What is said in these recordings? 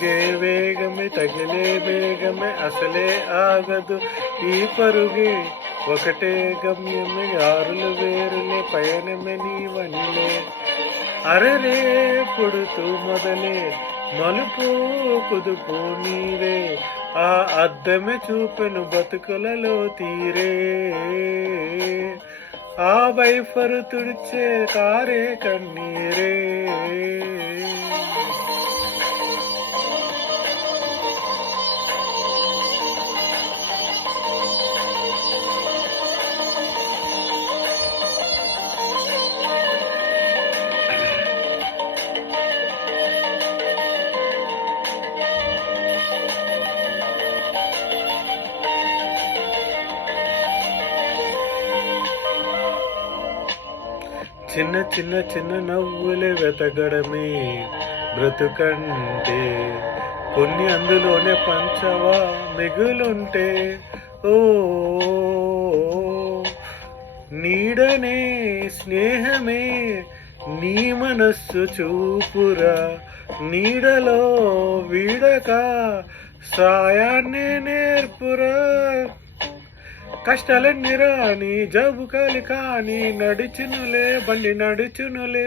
పెరిగే వేగమే తగిలే వేగమే అసలే ఆగదు ఈ పరుగే ఒకటే గమ్యమే ఆరులు వేరులే పయనమే నీవనిలే అరరే పుడుతూ మొదలే మలుపు కుదుపు నీరే ఆ అద్దమే చూపెను బతుకులలో తీరే ఆ వైఫరు తుడిచే కారే కన్నీరే చిన్న చిన్న చిన్న నవ్వులే వెతకడమే బ్రతుకంటే కొన్ని అందులోనే పంచవా మిగులుంటే ఓ నీడనే స్నేహమే నీ మనస్సు చూపురా నీడలో వీడక సాయాన్నే నేర్పురా కష్టాలన్నీ రాని జబ్బు కాలి కాని నడిచునులే బండి నడిచునులే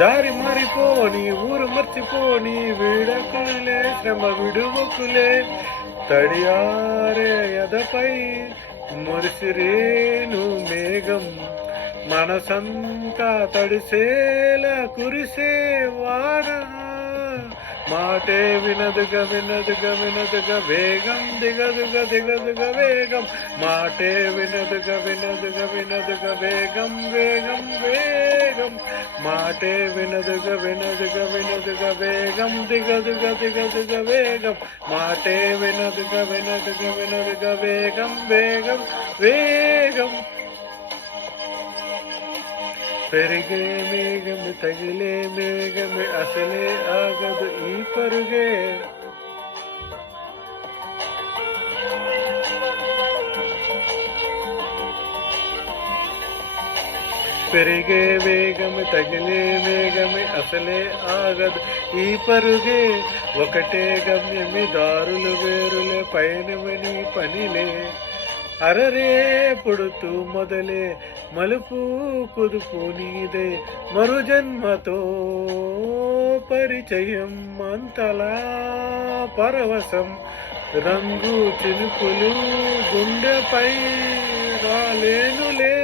దారి మారిపోని ఊరు మర్చిపోని విడకులే శ్రమ విడువకులే తడియారే ఎదపై మురిసిరేను మేఘం మనసంతా తడిసేలా కురిసే వాన మాటే వినదుగా వినదుగా వినదుగా వేగం దిగదుగా దిగదుగా వేగం మాటే వినదుగా వినదుగా వినదుగా వేగం వేగం వేగం మాటే వినదుగా వినదుగా వినదుగా వేగం దిగదుగా దిగదుగా వేగం మాటే వినదుగా వినదుగా వినదుగా వేగం వేగం వేగం పెరిగే మేఘమే తగిలే మేఘమే అసలే ఆగదు ఈ పరుగే పెరిగే వేగమే తగిలే మేఘమే అసలే ఆగదు ఈ పరుగే ఒకటే గమ్యమే దారులు వేరులే పయనమని పనిలే అరరే పుడుతూ మొదలే మలుపు కుదుపు నీదే మరు జన్మతో పరిచయం అంతలా పరవశం రంగు చినుకులు గుండెపై రాలేనులే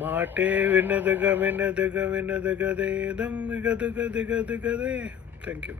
మాటే వినదుగా వినదుగా వినదుగదే దమ్ గదుగదిగదుగదే థ్యాంక్ యూ.